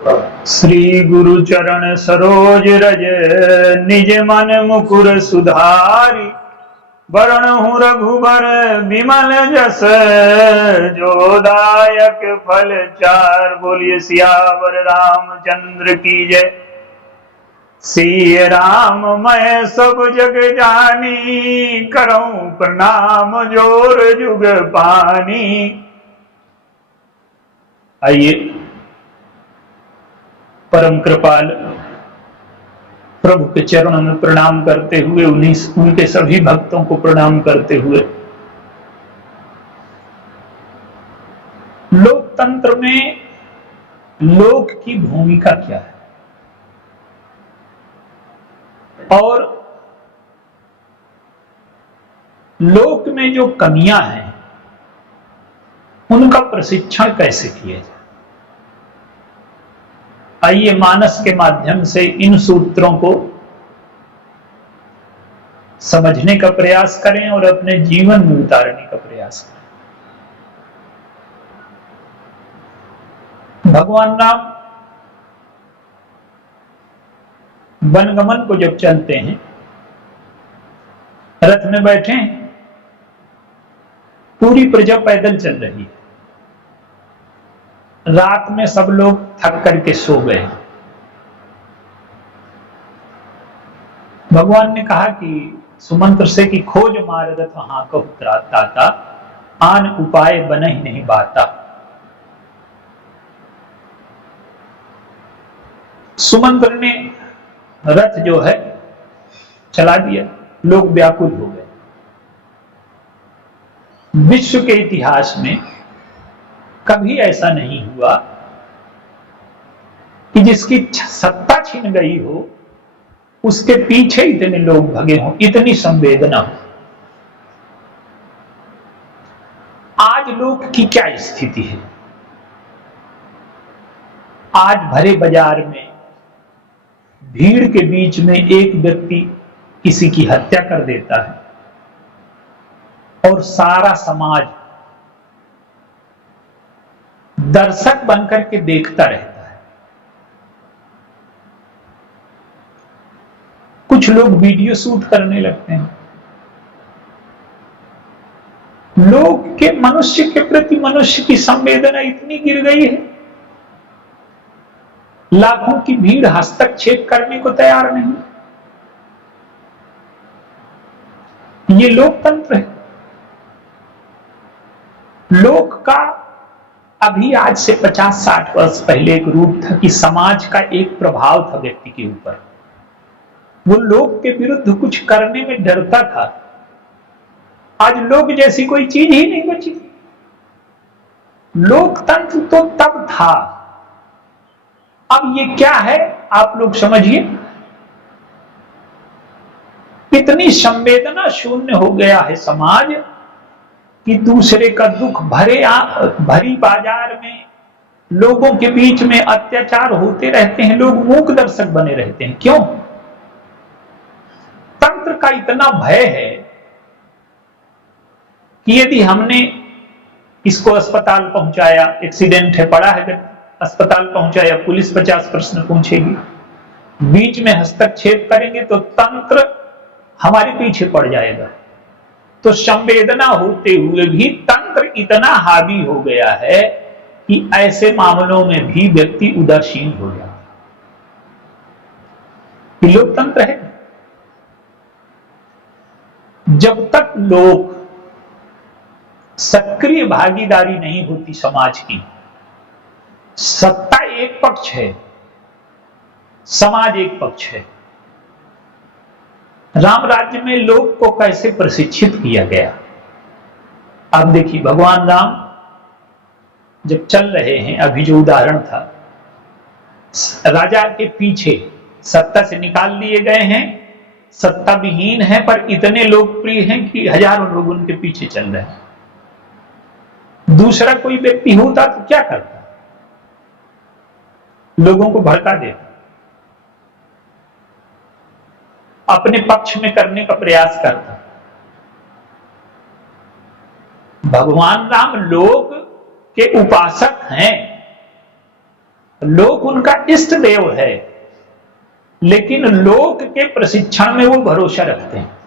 श्री गुरु चरण सरोज रज निज मन मुकुर सुधारी। वरणहु रघुबर विमल जस जो दायक फल चार। बोलिए सियावर रामचंद्र की जय। सिय राम मैं सब जग जानी करऊं प्रणाम जोर जुग पानी। आइए परम कृपाल प्रभु के चरणों में प्रणाम करते हुए उनके सभी भक्तों को प्रणाम करते हुए लोकतंत्र में लोक की भूमिका क्या है और लोक में जो कमियां हैं उनका प्रशिक्षण कैसे किया जाए। आइए मानस के माध्यम से इन सूत्रों को समझने का प्रयास करें और अपने जीवन में उतारने का प्रयास करें। भगवान राम वनगमन को जब चलते हैं, रथ में बैठे हैं, पूरी प्रजा पैदल चल रही है। रात में सब लोग थक करके सो गए। भगवान ने कहा कि सुमंत्र से कि खोज मारदत वहां को ताता आन उपाय बन ही नहीं बाता। सुमंत्र ने रथ जो है चला दिया, लोग व्याकुल हो गए। विश्व के इतिहास में कभी ऐसा नहीं हुआ कि जिसकी सत्ता छीन गई हो उसके पीछे इतने लोग भगे हों, इतनी संवेदना हो। आज लोग की क्या स्थिति है? आज भरे बाजार में भीड़ के बीच में एक व्यक्ति किसी की हत्या कर देता है और सारा समाज दर्शक बनकर के देखता रहता है। कुछ लोग वीडियो शूट करने लगते हैं। लोग के मनुष्य के प्रति मनुष्य की संवेदना इतनी गिर गई है, लाखों की भीड़ हस्तक्षेप करने को तैयार नहीं। ये लोकतंत्र है। लोक का अभी आज से 50-60 वर्ष पहले एक रूप था कि समाज का एक प्रभाव था व्यक्ति के ऊपर। वो लोग के विरुद्ध कुछ करने में डरता था। आज लोग जैसी कोई चीज ही नहीं बची। लोकतंत्र तो तब था, अब ये क्या है आप लोग समझिए। इतनी संवेदना शून्य हो गया है समाज कि दूसरे का दुख भरी बाजार में लोगों के बीच में अत्याचार होते रहते हैं, लोग मूक दर्शक बने रहते हैं। क्यों? तंत्र का इतना भय है कि यदि हमने इसको अस्पताल पहुंचाया, एक्सीडेंट है, पड़ा है, अस्पताल पहुंचाया, पुलिस 50 प्रश्न पूछेगी, बीच में हस्तक्षेप करेंगे तो तंत्र हमारे पीछे पड़ जाएगा। तो संवेदना होते हुए भी तंत्र इतना हावी हो गया है कि ऐसे मामलों में भी व्यक्ति उदासीन हो जाता है। लोकतंत्र है। जब तक लोग सक्रिय भागीदारी नहीं होती समाज की, सत्ता एक पक्ष है, समाज एक पक्ष है। राम राज्य में लोग को कैसे प्रशिक्षित किया गया? आप देखिए, भगवान राम जब चल रहे हैं, अभी जो उदाहरण था, राजा के पीछे सत्ता से निकाल दिए गए हैं, सत्ता विहीन है, पर इतने लोकप्रिय हैं कि हजारों लोग उनके पीछे चल रहे हैं। दूसरा कोई व्यक्ति होता तो क्या करता? लोगों को भड़का देता, अपने पक्ष में करने का प्रयास करता। भगवान राम लोग के उपासक हैं, लोक उनका इष्ट देव है, लेकिन लोक के प्रशिक्षण में वो भरोसा रखते हैं।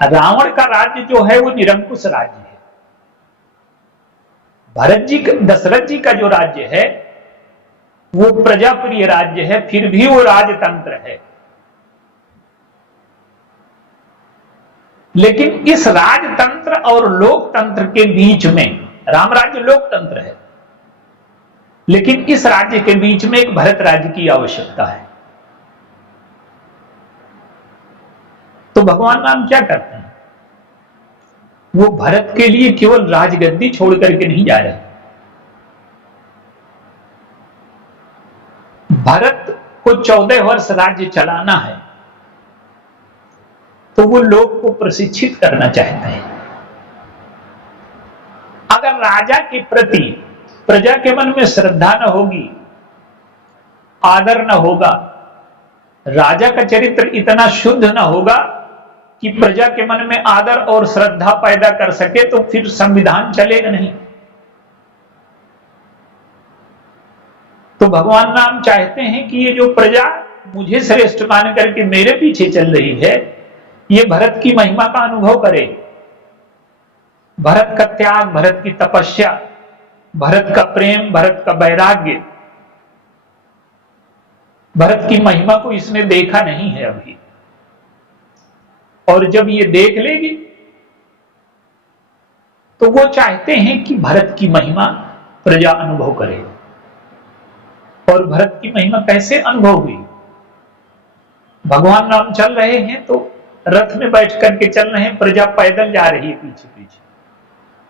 रावण का राज्य जो है वो निरंकुश राज्य है। दशरथ जी का जो राज्य है वो प्रजाप्रिय राज्य है, फिर भी वो राजतंत्र है। लेकिन इस राजतंत्र और लोकतंत्र के बीच में, राम राज्य लोकतंत्र है, लेकिन इस राज्य के बीच में एक भरत राज्य की आवश्यकता है। तो भगवान राम क्या करते हैं? वो भरत के लिए केवल राजगद्दी छोड़ करके नहीं जा रहे। भरत को 14 वर्ष राज्य चलाना है, तो वो लोग को प्रशिक्षित करना चाहते हैं। अगर राजा के प्रति प्रजा के मन में श्रद्धा न होगी, आदर न होगा, राजा का चरित्र इतना शुद्ध न होगा कि प्रजा के मन में आदर और श्रद्धा पैदा कर सके, तो फिर संविधान चलेगा नहीं। तो भगवान राम चाहते हैं कि ये जो प्रजा मुझे श्रेष्ठ मान करके मेरे पीछे चल रही है, ये भरत की महिमा का अनुभव करे, भरत का त्याग, भरत की तपस्या, भरत का प्रेम, भरत का वैराग्य, भरत की महिमा को इसने देखा नहीं है अभी। और जब ये देख लेगी तो वो चाहते हैं कि भरत की महिमा प्रजा अनुभव करे। और भरत की महिमा कैसे अनुभव हुई? भगवान राम चल रहे हैं तो रथ में बैठ करके चल रहे हैं, प्रजा पैदल जा रही है पीछे पीछे।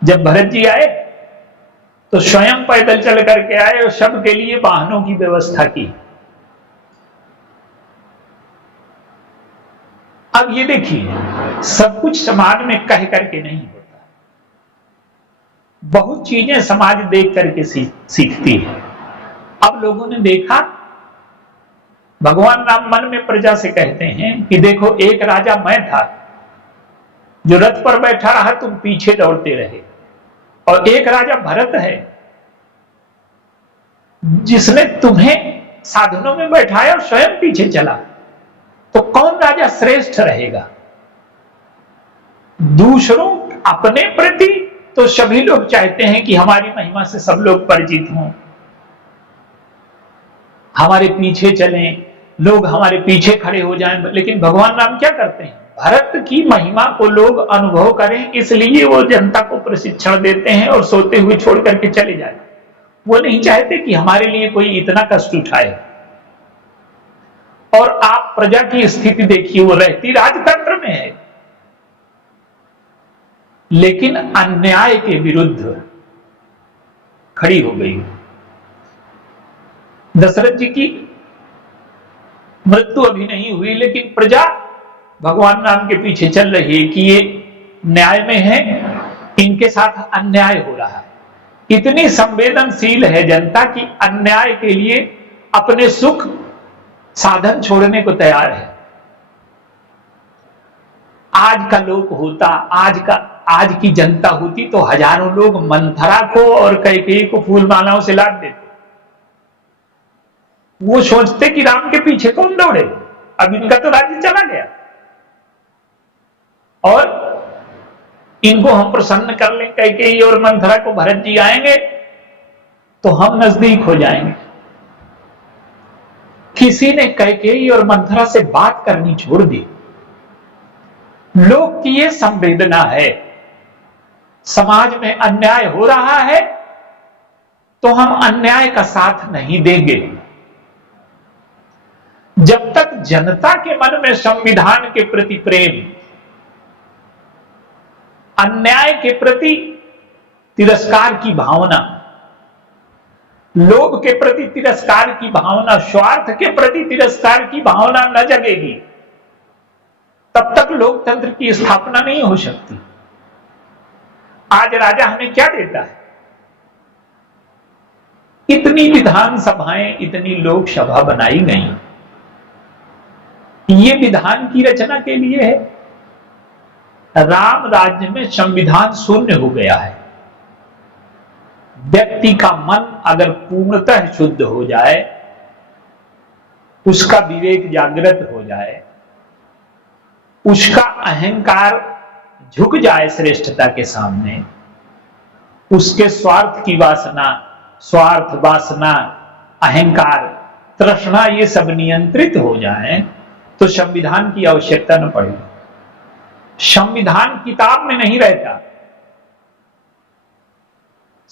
जब भरत जी आए तो स्वयं पैदल चल करके आए और सबके लिए वाहनों की व्यवस्था की। अब ये देखिए, सब कुछ समाज में कह करके नहीं होता, बहुत चीजें समाज देख करके सीखती है। अब लोगों ने देखा, भगवान राम मन में प्रजा से कहते हैं कि देखो, एक राजा मैं था जो रथ पर बैठा रहा, तुम पीछे दौड़ते रहे, और एक राजा भरत है जिसने तुम्हें साधनों में बैठाया और स्वयं पीछे चला। तो कौन राजा श्रेष्ठ रहेगा? दूसरों अपने प्रति तो सभी लोग चाहते हैं कि हमारी महिमा से सब लोग परिचित हों, हमारे पीछे चलें, लोग हमारे पीछे खड़े हो जाएं। लेकिन भगवान राम क्या करते हैं? भरत की महिमा को लोग अनुभव करें, इसलिए वो जनता को प्रशिक्षण देते हैं और सोते हुए छोड़ करके चले जाए। वो नहीं चाहते कि हमारे लिए कोई इतना कष्ट उठाए। और आप प्रजा की स्थिति देखिए, वो रहती राजतंत्र में है, लेकिन अन्याय के विरुद्ध खड़ी हो गई। दशरथ जी की मृत्यु अभी नहीं हुई, लेकिन प्रजा भगवान राम के पीछे चल रही है कि ये न्याय में है, इनके साथ अन्याय हो रहा है। इतनी संवेदनशील है जनता कि अन्याय के लिए अपने सुख साधन छोड़ने को तैयार है। आज का लोक होता, आज की जनता होती तो हजारों लोग मंथरा को और कैकेयी को फूल मालाओं से लाद देते। वो सोचते कि राम के पीछे कौन दौड़े, अब इनका तो राज्य चला गया और इनको हम प्रसन्न कर लें, कैकेयी और मंथरा को भरत जी आएंगे तो हम नजदीक हो जाएंगे। किसी ने कैकेयी और मंथरा से बात करनी छोड़ दी। लोग की ये संवेदना है, समाज में अन्याय हो रहा है तो हम अन्याय का साथ नहीं देंगे। जब तक जनता के मन में संविधान के प्रति प्रेम, अन्याय के प्रति तिरस्कार की भावना, लोभ के प्रति तिरस्कार की भावना, स्वार्थ के प्रति तिरस्कार की भावना न जगेगी, तब तक लोकतंत्र की स्थापना नहीं हो सकती। आज राजा हमें क्या देता है? इतनी विधानसभाएं, इतनी लोकसभा बनाई गई, ये विधान की रचना के लिए है। राम राज्य में संविधान शून्य हो गया है। व्यक्ति का मन अगर पूर्णतः शुद्ध हो जाए, उसका विवेक जागृत हो जाए, उसका अहंकार झुक जाए श्रेष्ठता के सामने, उसके स्वार्थ की वासना, स्वार्थ वासना, अहंकार, तृष्णा ये सब नियंत्रित हो जाए, तो संविधान की आवश्यकता न पड़े। संविधान किताब में नहीं रहता,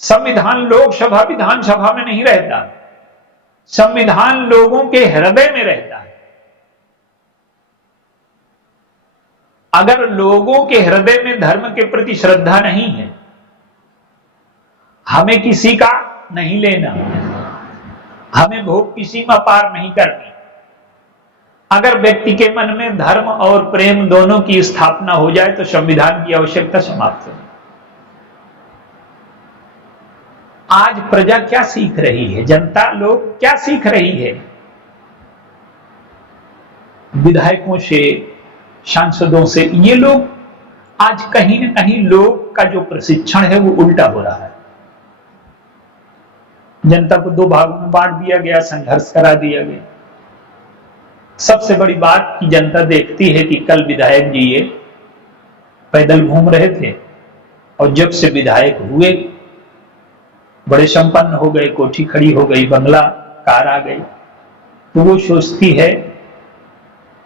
संविधान लोकसभा विधानसभा में नहीं रहता, संविधान लोगों के हृदय में रहता है। अगर लोगों के हृदय में धर्म के प्रति श्रद्धा नहीं है, हमें किसी का नहीं लेना, हमें भोग की सीमा पार नहीं करनी, अगर व्यक्ति के मन में धर्म और प्रेम दोनों की स्थापना हो जाए तो संविधान की आवश्यकता समाप्त हो। आज प्रजा क्या सीख रही है, जनता लोग क्या सीख रही है? विधायकों से, सांसदों से, ये लोग आज कहीं न कहीं लोग का जो प्रशिक्षण है वो उल्टा हो रहा है। जनता को दो भागों में बांट दिया गया, संघर्ष करा दिया गया। सबसे बड़ी बात कि जनता देखती है कि कल विधायक जी ये पैदल घूम रहे थे और जब से विधायक हुए बड़े संपन्न हो गए, कोठी खड़ी हो गई, बंगला, कार आ गई, तो वो सोचती है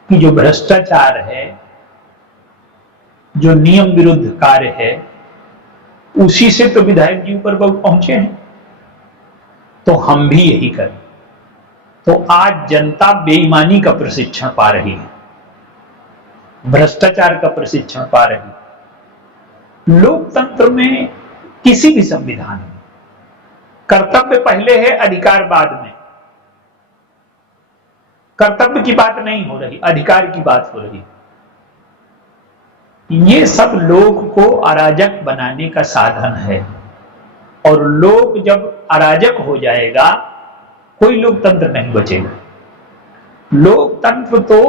कि जो भ्रष्टाचार है, जो नियम विरुद्ध कार्य है, उसी से तो विधायक जी ऊपर पहुंचे हैं, तो हम भी यही करें। तो आज जनता बेईमानी का प्रशिक्षण पा रही है, भ्रष्टाचार का प्रशिक्षण पा रही है। लोकतंत्र में, किसी भी संविधान में कर्तव्य पहले है, अधिकार बाद में। कर्तव्य की बात नहीं हो रही, अधिकार की बात हो रही। ये सब लोग को अराजक बनाने का साधन है, और लोग जब अराजक हो जाएगा कोई लोकतंत्र नहीं बचेगा। लोकतंत्र तो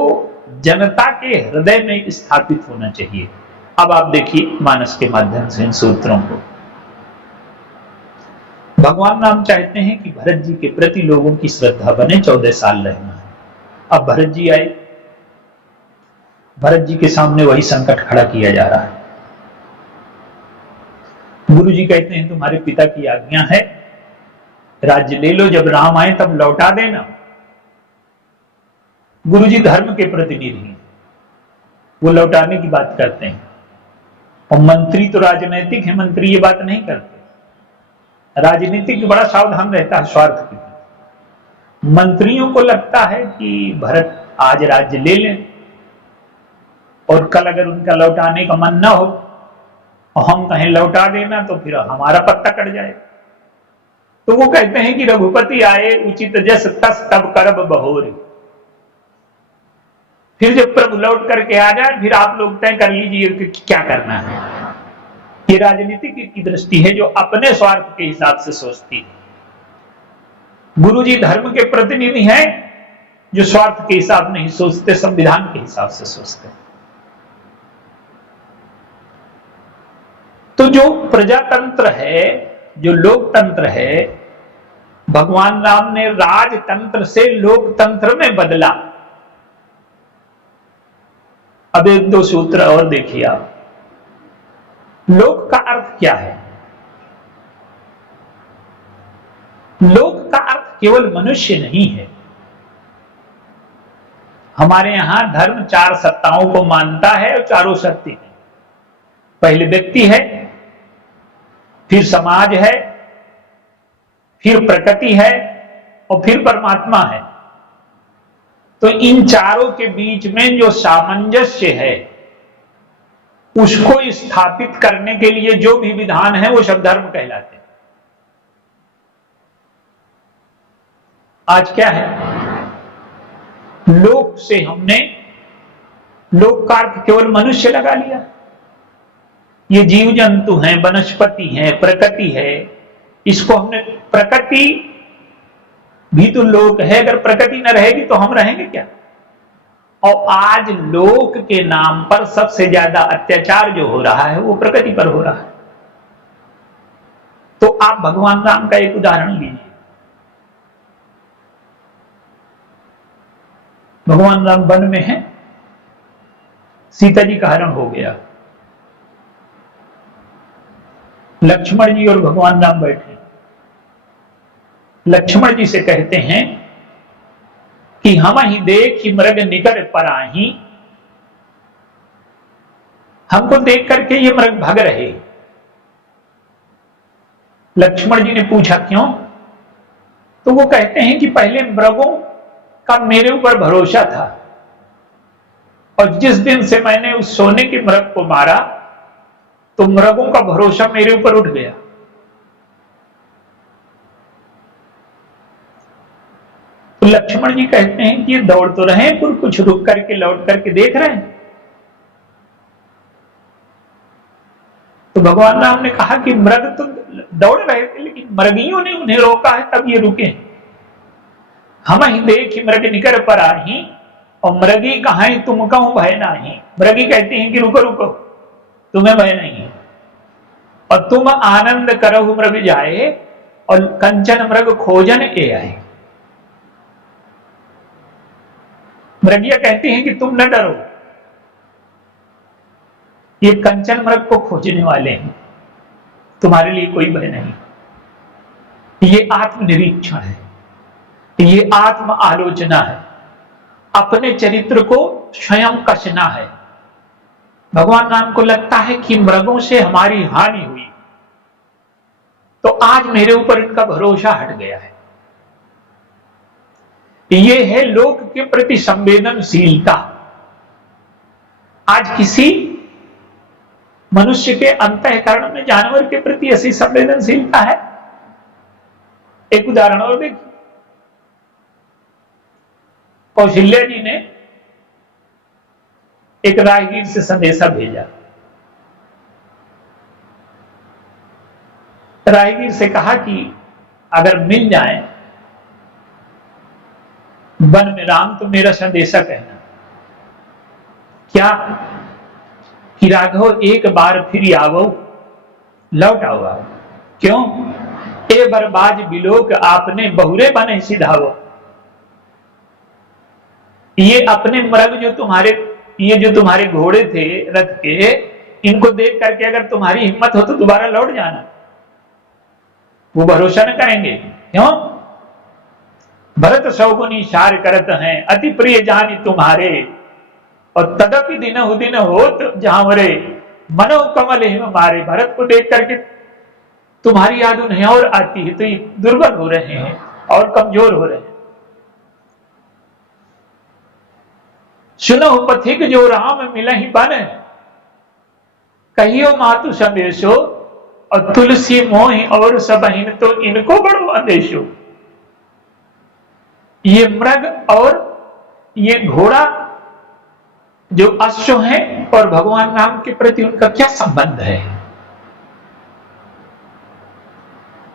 जनता के हृदय में स्थापित होना चाहिए। अब आप देखिए मानस के माध्यम से इन सूत्रों को, भगवान राम चाहते हैं कि भरत जी के प्रति लोगों की श्रद्धा बने, 14 साल रहना है। अब भरत जी आए, भरत जी के सामने वही संकट खड़ा किया जा रहा है। गुरु जी कहते हैं तुम्हारे पिता की आज्ञा है, राज्य ले लो, जब राम आए तब लौटा देना। गुरु जी धर्म के प्रतिनिधि हैं, वो लौटाने की बात करते हैं, और मंत्री तो राजनीतिक है, मंत्री ये बात नहीं करते। राजनीतिक बड़ा सावधान रहता है स्वार्थ की। मंत्रियों को लगता है कि भरत आज राज्य ले लें और कल अगर उनका लौटाने का मन ना हो और हम कहें लौटा देना तो फिर हमारा पत्ता कट जाए। तो वो कहते हैं कि रघुपति आए उचित जस तस तब करब बहोरी। फिर जब प्रभु लौट करके आ जाए फिर आप लोग तय कर लीजिए कि क्या करना है। ये राजनीति की दृष्टि है जो अपने स्वार्थ के हिसाब से सोचती है। गुरुजी धर्म के प्रतिनिधि हैं जो स्वार्थ के हिसाब नहीं सोचते, संविधान के हिसाब से सोचते हैं। तो जो प्रजातंत्र है, जो लोकतंत्र है, भगवान राम ने राजतंत्र से लोकतंत्र में बदला। अब एक दो सूत्र और देखिए आप। लोक का अर्थ क्या है? लोक का अर्थ केवल मनुष्य नहीं है। हमारे यहां धर्म चार सत्ताओं को मानता है और चारों शक्ति है। पहले व्यक्ति है, फिर समाज है, फिर प्रकृति है और फिर परमात्मा है। तो इन चारों के बीच में जो सामंजस्य है उसको स्थापित करने के लिए जो भी विधान है वो सब धर्म कहलाते हैं। आज क्या है? लोक से हमने लोक का अर्थ केवल मनुष्य लगा लिया। ये जीव जंतु हैं, वनस्पति हैं, प्रकृति है, इसको हमने प्रकृति भी तो लोक है। अगर प्रकृति न रहेगी तो हम रहेंगे क्या? और आज लोक के नाम पर सबसे ज्यादा अत्याचार जो हो रहा है वो प्रकृति पर हो रहा है। तो आप भगवान राम का एक उदाहरण लीजिए। भगवान राम वन में हैं, सीता जी का हरण हो गया, लक्ष्मण जी और भगवान राम बैठे। लक्ष्मण जी से कहते हैं कि हम ही देख मृग निकर पराही, हमको देख करके ये मृग भाग रहे। लक्ष्मण जी ने पूछा क्यों? तो वो कहते हैं कि पहले मृगों का मेरे ऊपर भरोसा था, और जिस दिन से मैंने उस सोने के मृग को मारा तो मृगों का भरोसा मेरे ऊपर उठ गया। तो लक्ष्मण जी कहते हैं कि ये दौड़ तो रहे हैं, पर कुछ रुक करके लौट करके देख रहे हैं। तो भगवान राम ने कहा कि मृग तो दौड़ रहे थे, लेकिन मृगियों ने उन्हें रोका है, तब ये रुके। हम ही देख मृग निकर पर आही, और मृगी कहां तुम कहूं भय नाही। मृगी कहती हैं कि रुको रुको, तुम्हें भय नहीं, और तुम आनंद करहु मृग जाए, और कंचन मृग खोजन ए आए। मृगिया कहती हैं कि तुम न डरो, ये कंचन मृग को खोजने वाले हैं, तुम्हारे लिए कोई भय नहीं। ये आत्मनिरीक्षण है, ये आत्म आलोचना है, अपने चरित्र को स्वयं कसना है। भगवान राम को लगता है कि मृगों से हमारी हानि हुई, तो आज मेरे ऊपर इनका भरोसा हट गया है। ये है लोक के प्रति संवेदनशीलता। आज किसी मनुष्य के अंतःकरण में जानवर के प्रति ऐसी संवेदनशीलता है? एक उदाहरण और देखिए। कौशल्या जी ने एक राहगीर से संदेशा भेजा। राहगीर से कहा कि अगर मिल जाए वन में राम तो मेरा संदेशा कहना। क्या? कि राघव एक बार फिर आवो, लौट आओ। क्यों? ए बरबाज बिलोक आपने बहुरे बने सिधावो। ये अपने मृग जो तुम्हारे घोड़े थे रथ के, इनको देख करके अगर तुम्हारी हिम्मत हो तो दोबारा लौट जाना। वो भरोसा न करेंगे। क्यों? भरत शौगुनी शार करत हैं, अति प्रिय जानी तुम्हारे, और तदपि दिन होत झांवरे, मनो कमल हिम मारे। भरत को देख करके तुम्हारी याद उन्हें और आती है, तो ये दुर्बल हो रहे हैं और कमजोर हो रहे हैं। सुनो पथिक जो राम मिलहि बन, कहियो मातु संदेशो, और तुलसी मोहि और सबहिन तो इनको बड़ो आदेशो। ये मृग और ये घोड़ा जो अश्व है, और भगवान राम के प्रति उनका क्या संबंध है?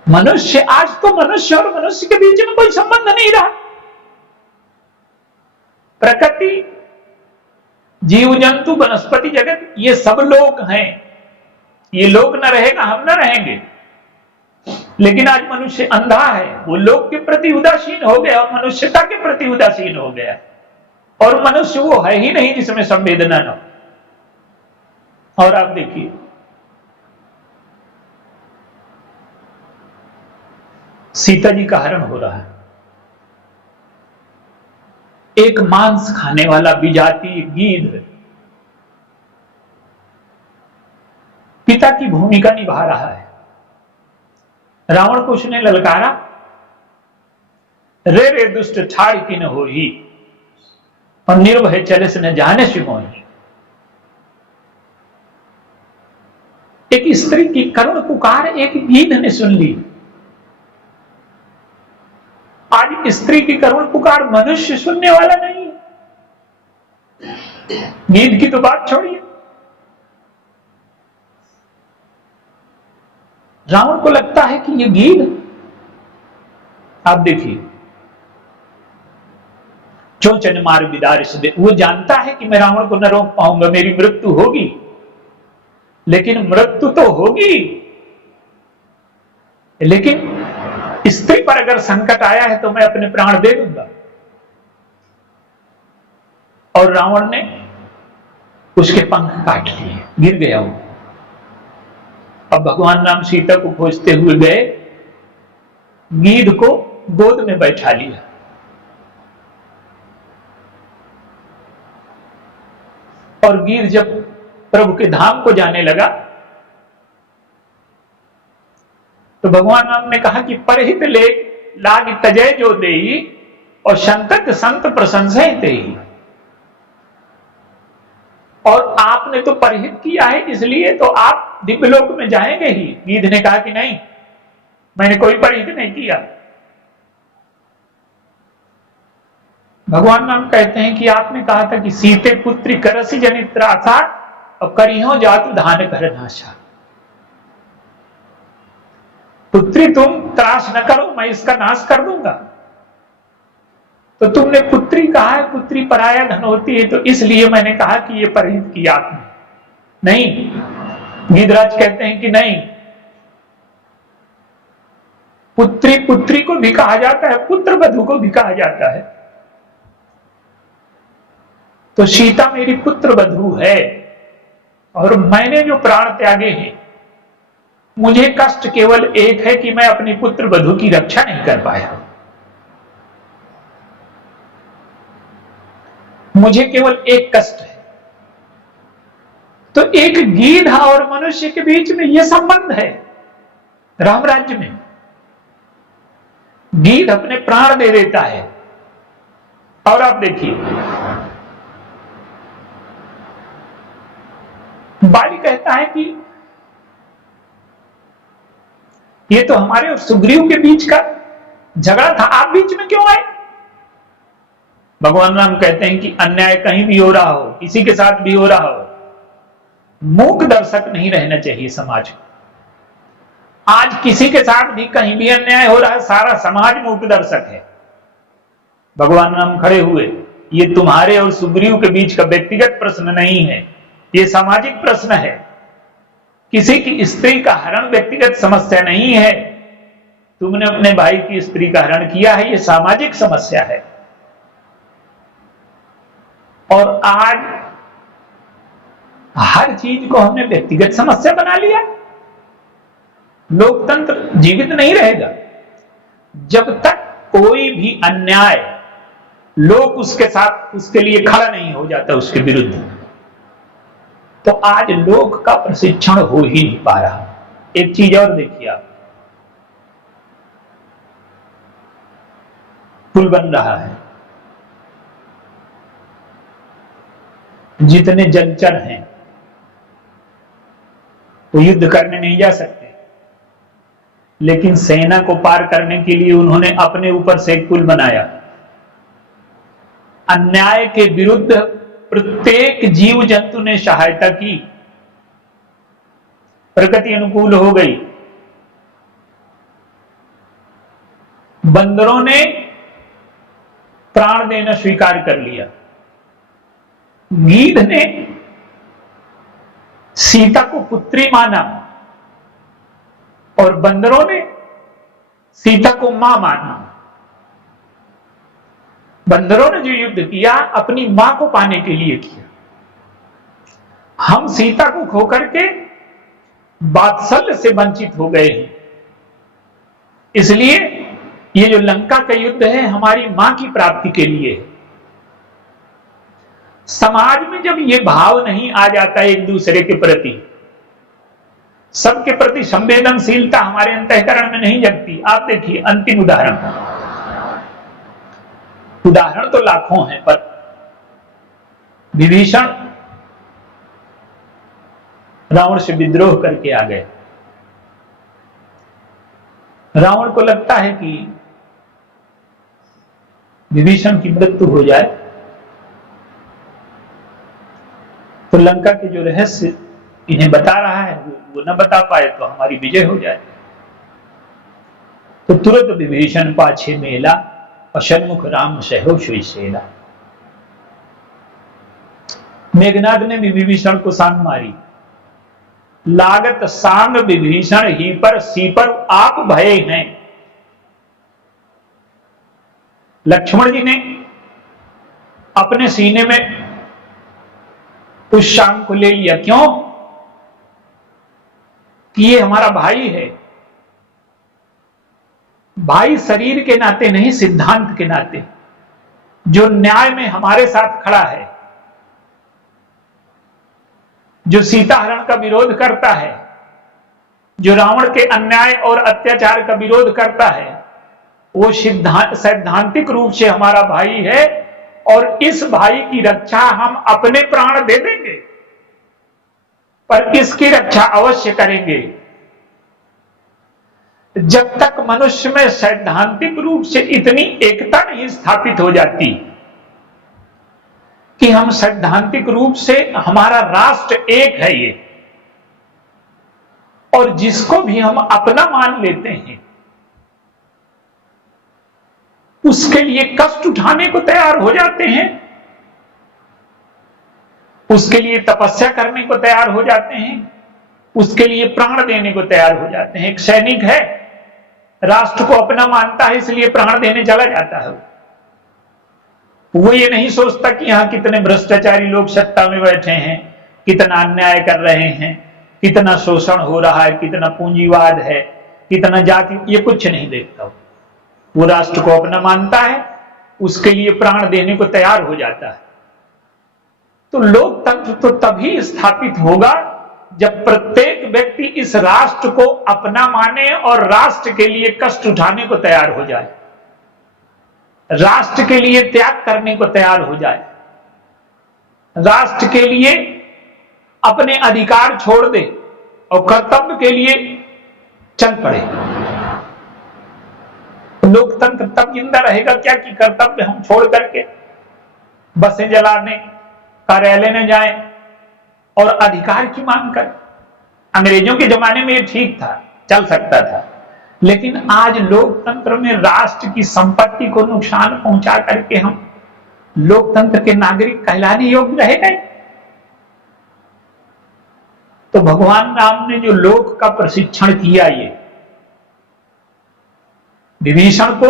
मनुष्य, आज तो मनुष्य और मनुष्य के बीच में कोई संबंध नहीं रहा। प्रकृति, जीव जंतु, वनस्पति जगत, ये सब लोग हैं। ये लोग न रहेगा, हम न रहेंगे। लेकिन आज मनुष्य अंधा है, वो लोग के प्रति उदासीन हो गया और मनुष्यता के प्रति उदासीन हो गया। और मनुष्य वो है ही नहीं जिसमें संवेदना न हो। और आप देखिए, सीता जी का हरण हो रहा है। एक मांस खाने वाला विजातीय गीध पिता की भूमिका निभा रहा है। रावण को उसने ललकारा, रे रे दुष्ट ठाड़ की न होई, और निर्भय चले से न जाने से मोही। एक स्त्री की करुण पुकार एक गीध ने सुन ली। आज स्त्री की करुण पुकार मनुष्य सुनने वाला नहीं। गीध की तो बात छोड़िए। रावण को लगता है कि ये गीध, आप देखिए, चोचन मार बिदार से दे, वो जानता है कि मैं रावण को न रोक पाऊंगा, मेरी मृत्यु होगी। लेकिन मृत्यु तो होगी, लेकिन स्त्री पर अगर संकट आया है तो मैं अपने प्राण दे दूंगा। और रावण ने उसके पंख काट लिए, गिर गया वो। अब भगवान राम सीता को खोजते हुए गए, गीध को गोद में बैठा लिया। और गीध जब प्रभु के धाम को जाने लगा तो भगवान राम ने कहा कि परहित ले लाग तजय जो देई और संतत संत प्रशंसय तेई। और आपने तो परहित किया है, इसलिए तो आप दिव्यलोक में जाएंगे ही। गीध ने कहा कि नहीं, मैंने कोई परहित नहीं किया। भगवान राम कहते हैं कि आपने कहा था कि सीते पुत्री करसी जनित त्रासा और करियो जातु धान कर नाशा। पुत्री तुम त्रास न करो, मैं इसका नाश कर दूंगा। तो तुमने पुत्री कहा है, पुत्री पराया धन होती है, तो इसलिए मैंने कहा कि ये परहित किया आपने। नहीं, गीधराज कहते हैं कि नहीं, पुत्री पुत्री को भी कहा जाता है, पुत्र वधु को भी कहा जाता है। तो सीता मेरी पुत्र वधु है और मैंने जो प्राण त्यागे हैं, मुझे कष्ट केवल एक है कि मैं अपनी पुत्र वधु की रक्षा नहीं कर पाया। मुझे केवल एक कष्ट है। तो एक गीध और मनुष्य के बीच में यह संबंध है। राम राज्य में गीध अपने प्राण दे देता है। और आप देखिए, बाली कहता है कि ये तो हमारे और सुग्रीव के बीच का झगड़ा था, आप बीच में क्यों आए? भगवान राम कहते हैं कि अन्याय कहीं भी हो रहा हो, किसी के साथ भी हो रहा हो, मूक दर्शक नहीं रहना चाहिए समाज को। आज किसी के साथ भी कहीं भी अन्याय हो रहा है, सारा समाज मूक दर्शक है। भगवान राम खड़े हुए, ये तुम्हारे और सुग्रीव के बीच का व्यक्तिगत प्रश्न नहीं है, ये सामाजिक प्रश्न है। किसी की स्त्री का हरण व्यक्तिगत समस्या नहीं है, तुमने अपने भाई की स्त्री का हरण किया है, ये सामाजिक समस्या है। और आज हर चीज को हमने व्यक्तिगत समस्या बना लिया। लोकतंत्र जीवित नहीं रहेगा जब तक कोई भी अन्याय लोग उसके साथ, उसके लिए खड़ा नहीं हो जाता, उसके विरुद्ध। तो आज लोक का प्रशिक्षण हो ही नहीं पा रहा। एक चीज और देखिए आप, पुल बन रहा है, जितने जलचर हैं वो युद्ध करने नहीं जा सकते, लेकिन सेना को पार करने के लिए उन्होंने अपने ऊपर से एक पुल बनाया। अन्याय के विरुद्ध प्रत्येक जीव जंतु ने सहायता की, प्रकृति अनुकूल हो गई। बंदरों ने प्राण देना स्वीकार कर लिया, गीध ने सीता को पुत्री माना और बंदरों ने सीता को मां माना। बंदरों ने जो युद्ध किया अपनी मां को पाने के लिए किया। हम सीता को खोकर के वात्सल्य से वंचित हो गए हैं, इसलिए ये जो लंका का युद्ध है हमारी मां की प्राप्ति के लिए है। समाज में जब ये भाव नहीं आ जाता एक दूसरे के प्रति, सबके प्रति संवेदनशीलता हमारे अंतःकरण में नहीं जगती। आप देखिए अंतिम उदाहरण तो लाखों हैं, पर विभीषण रावण से विद्रोह करके आ गए। रावण को लगता है कि विभीषण की मृत्यु हो जाए तो लंका के जो रहस्य इन्हें बता रहा है वो न बता पाए तो हमारी विजय हो जाए। तो तुरंत विभीषण पाछे मेला और सन्मुख राम सहो सोई सेला। मेघनाद ने भी विभीषण को सांग मारी लागत सांग विभीषण ही पर सी पर आप भये हैं। लक्ष्मण जी ने अपने सीने में उस शांग को ले लिया। क्यों? कि ये हमारा भाई है। भाई शरीर के नाते नहीं, सिद्धांत के नाते, जो न्याय में हमारे साथ खड़ा है, जो सीता हरण का विरोध करता है, जो रावण के अन्याय और अत्याचार का विरोध करता है, वो सैद्धांतिक रूप से हमारा भाई है। और इस भाई की रक्षा हम अपने प्राण दे देंगे, पर इसकी रक्षा अवश्य करेंगे। जब तक मनुष्य में सैद्धांतिक रूप से इतनी एकता नहीं स्थापित हो जाती कि हम सैद्धांतिक रूप से हमारा राष्ट्र एक है ये, और जिसको भी हम अपना मान लेते हैं उसके लिए कष्ट उठाने को तैयार हो जाते हैं, उसके लिए तपस्या करने को तैयार हो जाते हैं, उसके लिए प्राण देने को तैयार हो जाते हैं। एक सैनिक है, राष्ट्र को अपना मानता है, इसलिए प्राण देने चला जाता है। वो ये नहीं सोचता कि यहां कितने भ्रष्टाचारी लोग सत्ता में बैठे हैं, कितना अन्याय कर रहे हैं, कितना शोषण हो रहा है, कितना पूंजीवाद है, कितना जाति, ये कुछ नहीं देखता। वो राष्ट्र को अपना मानता है, उसके लिए प्राण देने को तैयार हो जाता है। तो लोकतंत्र तो तभी स्थापित होगा जब प्रत्येक व्यक्ति इस राष्ट्र को अपना माने और राष्ट्र के लिए कष्ट उठाने को तैयार हो जाए, राष्ट्र के लिए त्याग करने को तैयार हो जाए, राष्ट्र के लिए अपने अधिकार छोड़ दे और कर्तव्य के लिए चल पड़े। लोकतंत्र तब जिंदा रहेगा क्या कि कर्तव्य हम छोड़ करके बसें जलाने, कार्यालय में जाएं और अधिकार की मांग करें। अंग्रेजों के जमाने में ये ठीक था, चल सकता था, लेकिन आज लोकतंत्र में राष्ट्र की संपत्ति को नुकसान पहुंचा करके हम लोकतंत्र के नागरिक कहलाने योग्य रह गए। तो भगवान राम ने जो लोक का प्रशिक्षण किया, ये विभीषण को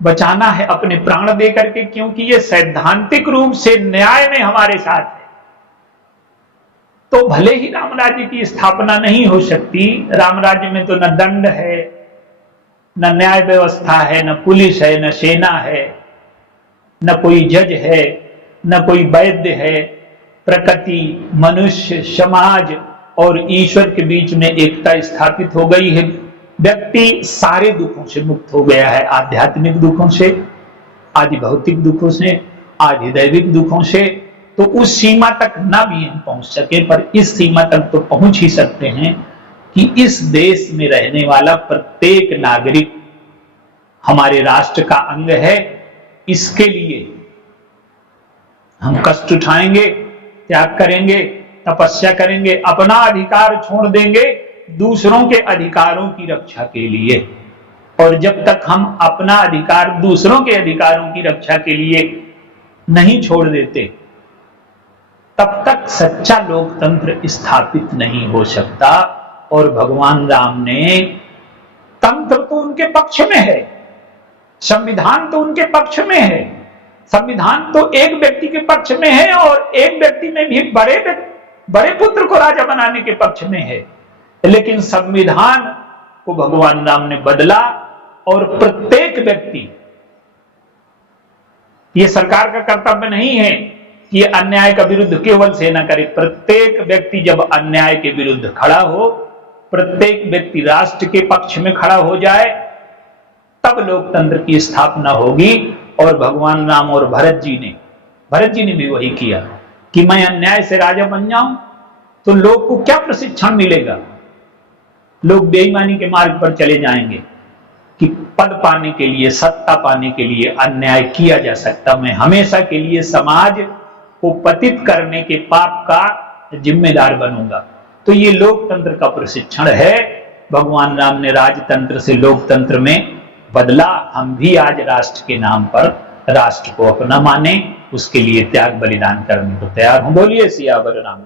बचाना है अपने प्राण दे करके, क्योंकि ये सैद्धांतिक रूप से न्याय में हमारे साथ है। तो भले ही राम राज्य की स्थापना नहीं हो सकती, राम राज्य में तो न दंड है, न न्याय व्यवस्था है, न पुलिस है, न सेना है, न कोई जज है, न कोई वैद्य है। प्रकृति, मनुष्य, समाज और ईश्वर के बीच में एकता स्थापित हो गई है। व्यक्ति सारे दुखों से मुक्त हो गया है, आध्यात्मिक दुखों से, आदि भौतिक दुखों से, आदि दैविक दुखों से। तो उस सीमा तक ना भी हम पहुंच सके, पर इस सीमा तक तो पहुंच ही सकते हैं कि इस देश में रहने वाला प्रत्येक नागरिक हमारे राष्ट्र का अंग है। इसके लिए हम कष्ट उठाएंगे, त्याग करेंगे, तपस्या करेंगे, अपना अधिकार छोड़ देंगे दूसरों के अधिकारों की रक्षा के लिए। और जब तक हम अपना अधिकार दूसरों के अधिकारों की रक्षा के लिए नहीं छोड़ देते, तब तक सच्चा लोकतंत्र स्थापित नहीं हो सकता। और भगवान राम ने, तंत्र तो उनके पक्ष में है, संविधान तो उनके पक्ष में है, संविधान तो एक व्यक्ति के पक्ष में है और एक व्यक्ति में भी बड़े पुत्र को राजा बनाने के पक्ष में है। लेकिन संविधान को भगवान राम ने बदला और प्रत्येक व्यक्ति, ये सरकार का कर्तव्य नहीं है कि ये अन्याय का विरुद्ध केवल सेना करे। प्रत्येक व्यक्ति जब अन्याय के विरुद्ध खड़ा हो, प्रत्येक व्यक्ति राष्ट्र के पक्ष में खड़ा हो जाए, तब लोकतंत्र की स्थापना होगी। और भगवान राम और भरत जी ने भी वही किया कि मैं अन्याय से राजा बन जाऊं तो लोग को क्या प्रशिक्षण मिलेगा? लोग बेईमानी के मार्ग पर चले जाएंगे कि पद पाने के लिए, सत्ता पाने के लिए अन्याय किया जा सकता। मैं हमेशा के लिए समाज को पतित करने के पाप का जिम्मेदार बनूंगा। तो ये लोकतंत्र का प्रशिक्षण है। भगवान राम ने राजतंत्र से लोकतंत्र में बदला। हम भी आज राष्ट्र के नाम पर राष्ट्र को अपना माने, उसके लिए त्याग बलिदान करने को तैयार हूं। बोलिए सियावर राम।